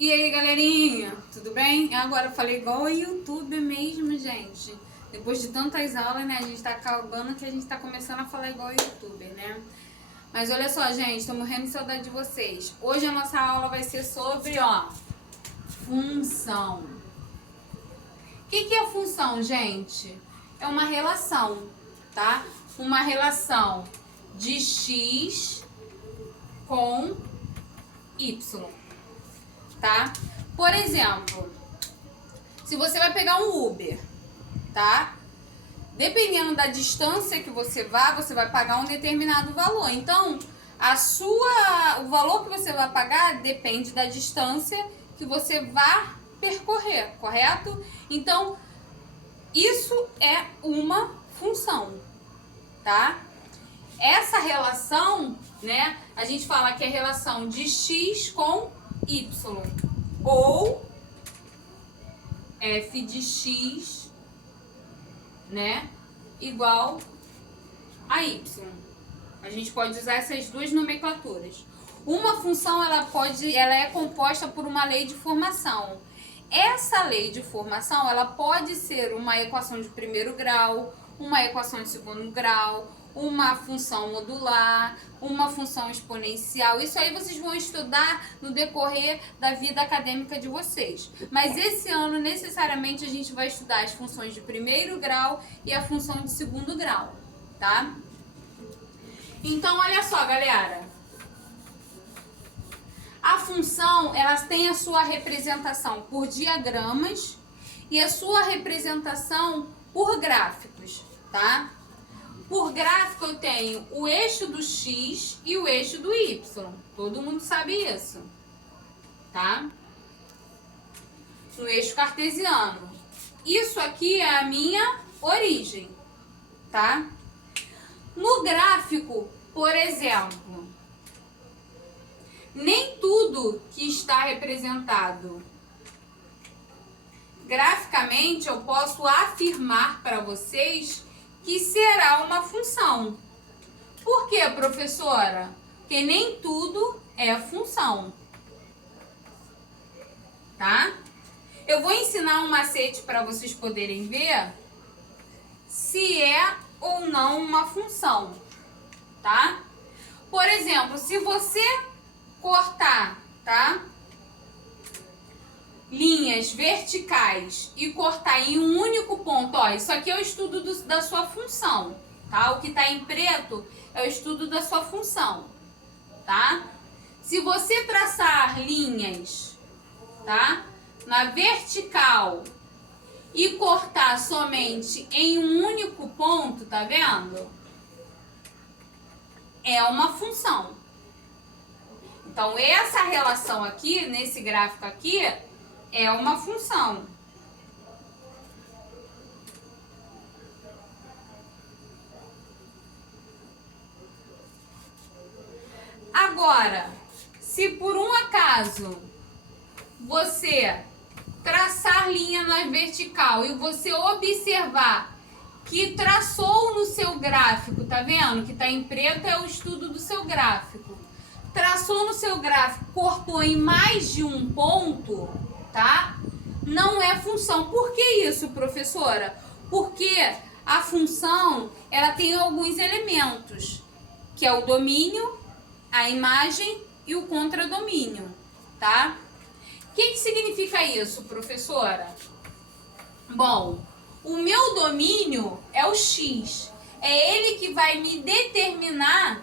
E aí, galerinha, tudo bem? Agora eu falei igual o YouTube mesmo, gente. Depois de tantas aulas, né, a gente tá acabando que a gente tá começando a falar igual o YouTuber, né? Mas olha só, gente, tô morrendo de saudade de vocês. Hoje a nossa aula vai ser sobre, função. O que é função, gente? É uma relação, tá? Uma relação de x com y. Tá? Por exemplo, se você vai pegar um Uber, tá? Dependendo da distância que você vai pagar um determinado valor. Então, o valor que você vai pagar depende da distância que você vai percorrer, correto? Então, isso é uma função, tá? Essa relação, né, a gente fala que é relação de x com y, ou f de x, né, igual a y. A gente pode usar essas duas nomenclaturas. Uma função ela é composta por uma lei de formação. Essa lei de formação ela pode ser uma equação de primeiro grau, uma equação de segundo grau, uma função modular, uma função exponencial. Isso aí vocês vão estudar no decorrer da vida acadêmica de vocês. Mas esse ano, necessariamente, a gente vai estudar as funções de primeiro grau e a função de segundo grau, tá? Então, olha só, galera. A função, elas têm a sua representação por diagramas e a sua representação por gráficos, tá? Por gráfico eu tenho o eixo do x e o eixo do y. Todo mundo sabe isso, tá? No eixo cartesiano. Isso aqui é a minha origem, tá? No gráfico, por exemplo, nem tudo que está representado graficamente eu posso afirmar para vocês que será uma função. Por quê, professora? Porque nem tudo é função, tá? Eu vou ensinar um macete para vocês poderem ver se é ou não uma função, tá? Por exemplo, se você cortar, tá, linhas verticais e cortar em um único ponto, ó, isso aqui é o estudo da sua função, tá? O que tá em preto é o estudo da sua função, tá? Se você traçar linhas, tá, na vertical e cortar somente em um único ponto, tá vendo? É uma função. Então, essa relação aqui, nesse gráfico aqui, é uma função. Agora, se por um acaso você traçar linha na vertical e você observar que traçou no seu gráfico, tá vendo? Que tá em preto é o estudo do seu gráfico. Traçou no seu gráfico, cortou em mais de um ponto, tá? Não é função. Por que isso, professora? Porque a função, ela tem alguns elementos, que é o domínio, a imagem e o contradomínio, tá? O que significa isso, professora? Bom, o meu domínio é o x. É ele que vai me determinar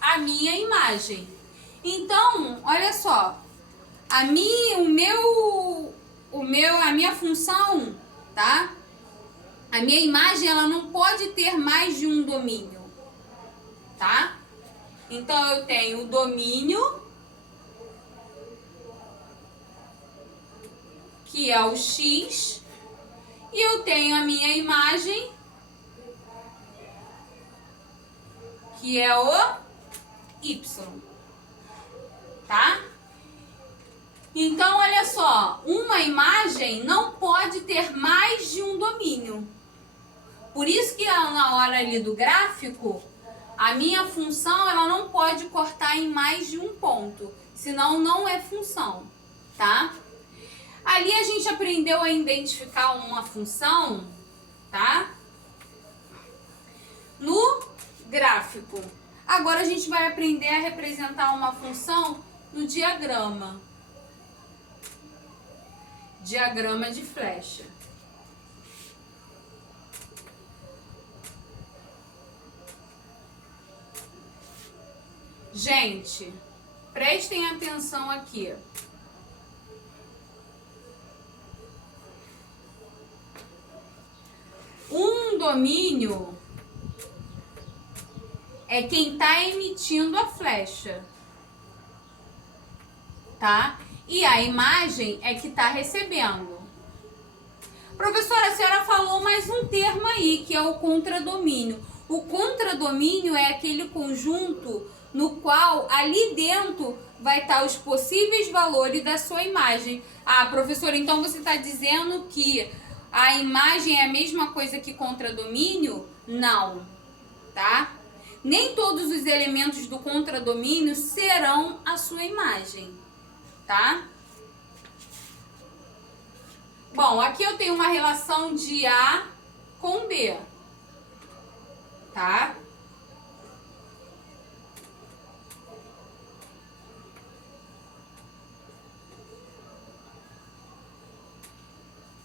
a minha imagem. Então, olha só, a minha função, tá? A minha imagem, ela não pode ter mais de um domínio, tá? Então, eu tenho o domínio, que é o x, e eu tenho a minha imagem, que é o y, tá? Então, olha só, uma imagem não pode ter mais de um domínio. Por isso que na hora ali do gráfico, a minha função ela não pode cortar em mais de um ponto, senão não é função, tá? Ali a gente aprendeu a identificar uma função, tá? No gráfico. Agora a gente vai aprender a representar uma função no diagrama. Diagrama de flecha. Gente, prestem atenção aqui. Um domínio é quem está emitindo a flecha, tá? E a imagem é que está recebendo. Professora, a senhora falou mais um termo aí, que é o contradomínio. O contradomínio é aquele conjunto no qual ali dentro vai estar os possíveis valores da sua imagem. Ah, professora, então você está dizendo que a imagem é a mesma coisa que contradomínio? Não, tá? Nem todos os elementos do contradomínio serão a sua imagem, tá? Bom, aqui eu tenho uma relação de A com B, tá?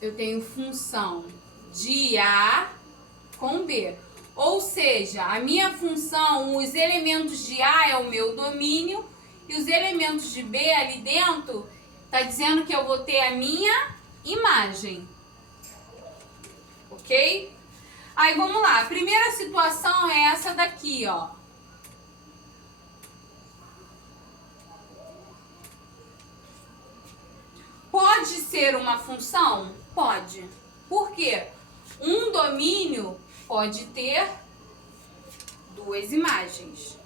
Eu tenho função de A com B. Ou seja, a minha função, os elementos de A é o meu domínio e os elementos de B ali dentro tá dizendo que eu vou ter a minha imagem. Ok? Aí vamos lá. A primeira situação é essa daqui, ó. Pode ser uma função? Pode. Por quê? Um domínio pode ter duas imagens,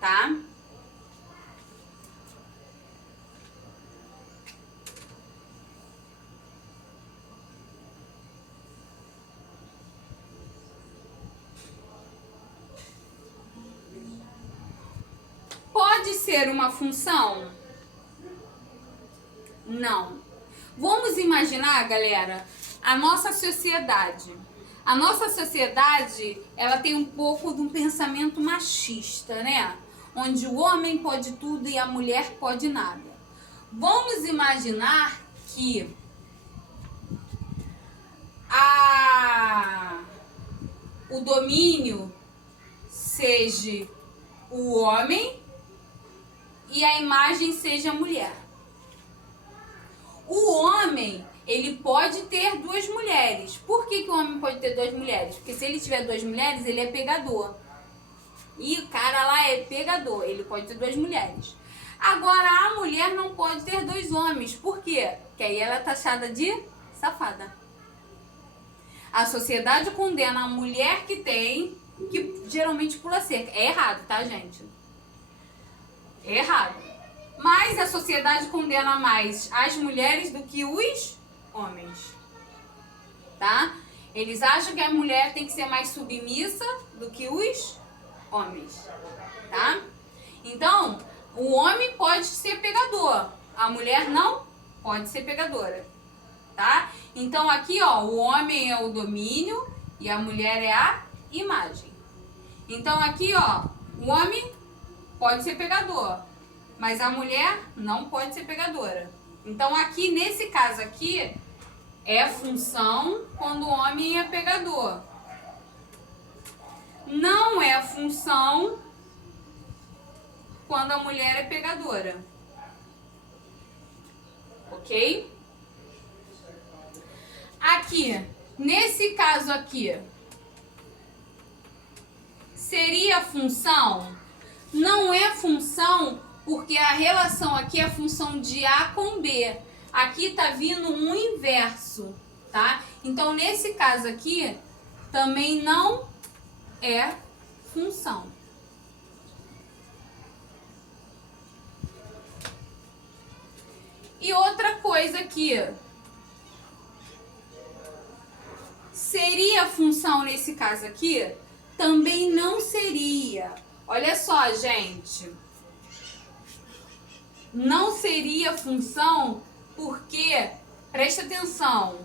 tá? Pode ser uma função? Não. Vamos imaginar, galera, a nossa sociedade. A nossa sociedade, ela tem um pouco de um pensamento machista, né? Onde o homem pode tudo e a mulher pode nada. Vamos imaginar que o domínio seja o homem e a imagem seja a mulher. O homem, ele pode ter duas mulheres. Por que o homem pode ter duas mulheres? Porque se ele tiver duas mulheres, ele é pegador. E o cara lá é pegador, ele pode ter duas mulheres. Agora, a mulher não pode ter dois homens. Por quê? Porque aí ela é taxada de safada. A sociedade condena a mulher que tem, que geralmente pula cerca. É errado, tá, gente? É errado. Mas a sociedade condena mais as mulheres do que os homens, tá? Eles acham que a mulher tem que ser mais submissa do que os homens, tá? Então, o homem pode ser pegador, a mulher não pode ser pegadora, tá? Então aqui, ó, o homem é o domínio e a mulher é a imagem. Então aqui, ó, o homem pode ser pegador, mas a mulher não pode ser pegadora. Então aqui, nesse caso aqui, é função quando o homem é pegador. Não é função quando a mulher é pegadora. Ok? Aqui, nesse caso aqui, seria função? Não é função, porque a relação aqui é a função de A com B. Aqui tá vindo um inverso, tá? Então, nesse caso aqui, também não é função. E outra coisa aqui, seria função nesse caso aqui? Também não seria. Olha só, gente. não seria função porque, presta atenção,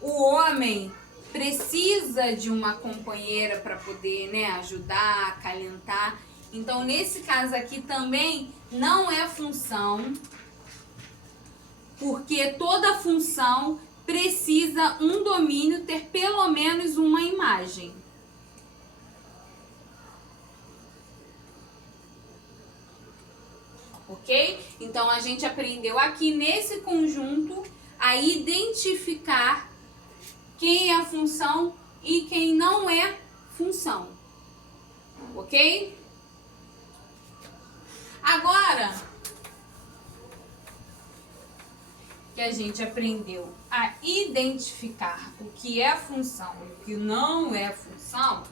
o homem precisa de uma companheira para poder, né, ajudar, acalentar. Então, nesse caso aqui também não é função, porque toda função precisa um domínio ter pelo menos uma imagem. Ok? Então, a gente aprendeu aqui nesse conjunto a identificar quem é a função e quem não é função. Ok? Agora que a gente aprendeu a identificar o que é função e o que não é função,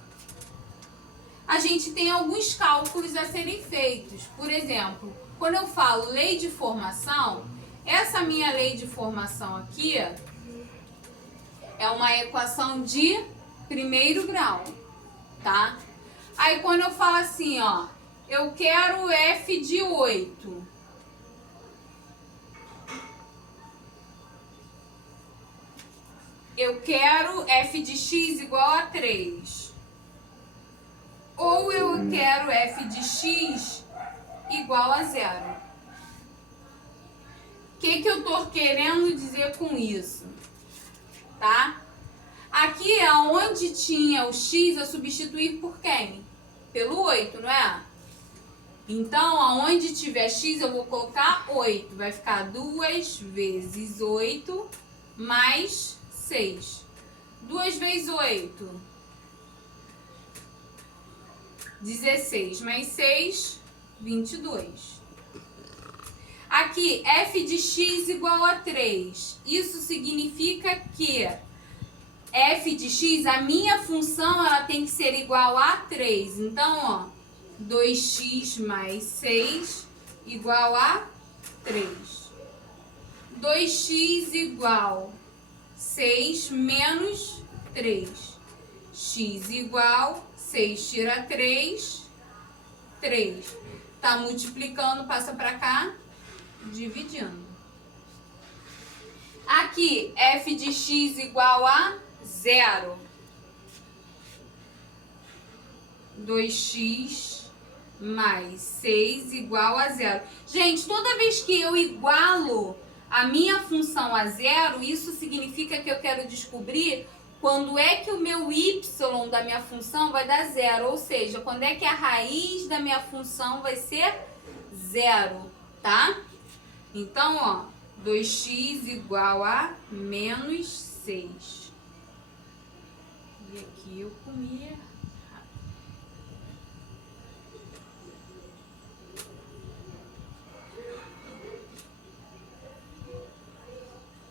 a gente tem alguns cálculos a serem feitos. Por exemplo, quando eu falo lei de formação, essa minha lei de formação aqui é uma equação de primeiro grau, tá? Aí quando eu falo assim, ó, eu quero f de 8. Eu quero f de x igual a 3. Ou eu quero f de x igual a 0. O que eu tô querendo dizer com isso? Tá? Aqui, onde tinha o x, eu substituir por quem? Pelo 8, não é? Então, aonde tiver x, eu vou colocar 8. Vai ficar 2 vezes 8 mais 6. 2 vezes 8. 16 mais 6, 22. Aqui, f de x igual a 3. Isso significa que f de x, a minha função, ela tem que ser igual a 3. Então, ó, 2x mais 6 igual a 3. 2x igual 6 menos 3. X igual 6 tira 3, 3. Tá multiplicando, passa pra cá, dividindo. Aqui, f de x igual a 0. 2x mais 6 igual a 0. Gente, toda vez que eu igualo a minha função a 0, isso significa que eu quero descobrir quando é que o meu y da minha função vai dar 0. Ou seja, quando é que a raiz da minha função vai ser 0, tá? Então, ó, 2x igual a menos 6. E aqui eu comi.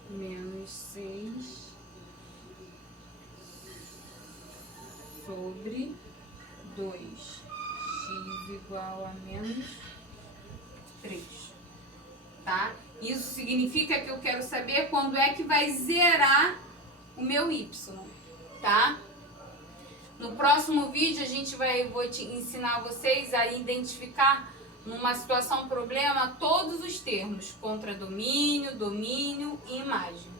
Menos 6 sobre 2. X igual a menos 3. Tá? Isso significa que eu quero saber quando é que vai zerar o meu y, tá? No próximo vídeo vou te ensinar vocês a identificar numa situação problema todos os termos: contradomínio, domínio e imagem.